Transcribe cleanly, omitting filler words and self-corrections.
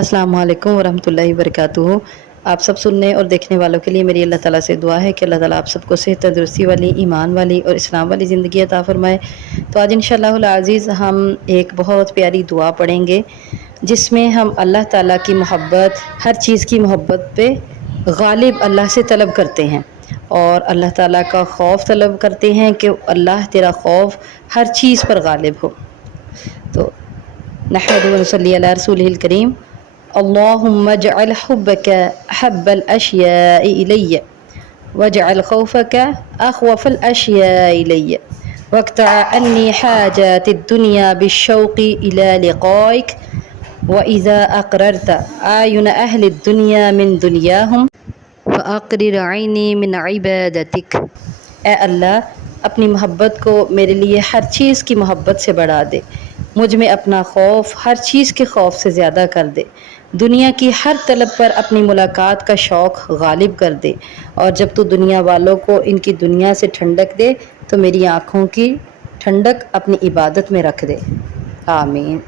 السلام علیکم ورحمۃ اللہ وبرکاتہ۔ آپ سب سننے اور دیکھنے والوں کے لیے میری اللہ تعالیٰ سے دعا ہے کہ اللہ تعالیٰ آپ سب کو صحت تندرستی والی، ایمان والی اور اسلام والی زندگی عطا فرمائے۔ تو آج انشاءاللہ العزیز ہم ایک بہت پیاری دعا پڑھیں گے جس میں ہم اللہ تعالیٰ کی محبت، ہر چیز کی محبت پہ غالب اللہ سے طلب کرتے ہیں اور اللہ تعالیٰ کا خوف طلب کرتے ہیں کہ اللہ تیرا خوف ہر چیز پر غالب ہو۔ تو نحمد و نصلی علی رسولہ الکریم۔ اللہم اجعل حبک احب الاشیاء الی واجعل خوفک اخوف الاشیاء الی واقطع عنی حاجات الدنیا بالشوق الى لقائک واذا اقررت اعین اہل الدنیا من دنیاہم فاقرر عینی من عبادتک۔ اے اللہ اپنی محبت کو میرے لیے ہر چیز کی محبت سے بڑھا دے، مجھ میں اپنا خوف ہر چیز کے خوف سے زیادہ کر دے، دنیا کی ہر طلب پر اپنی ملاقات کا شوق غالب کر دے، اور جب تو دنیا والوں کو ان کی دنیا سے ٹھنڈک دے تو میری آنکھوں کی ٹھنڈک اپنی عبادت میں رکھ دے۔ آمین۔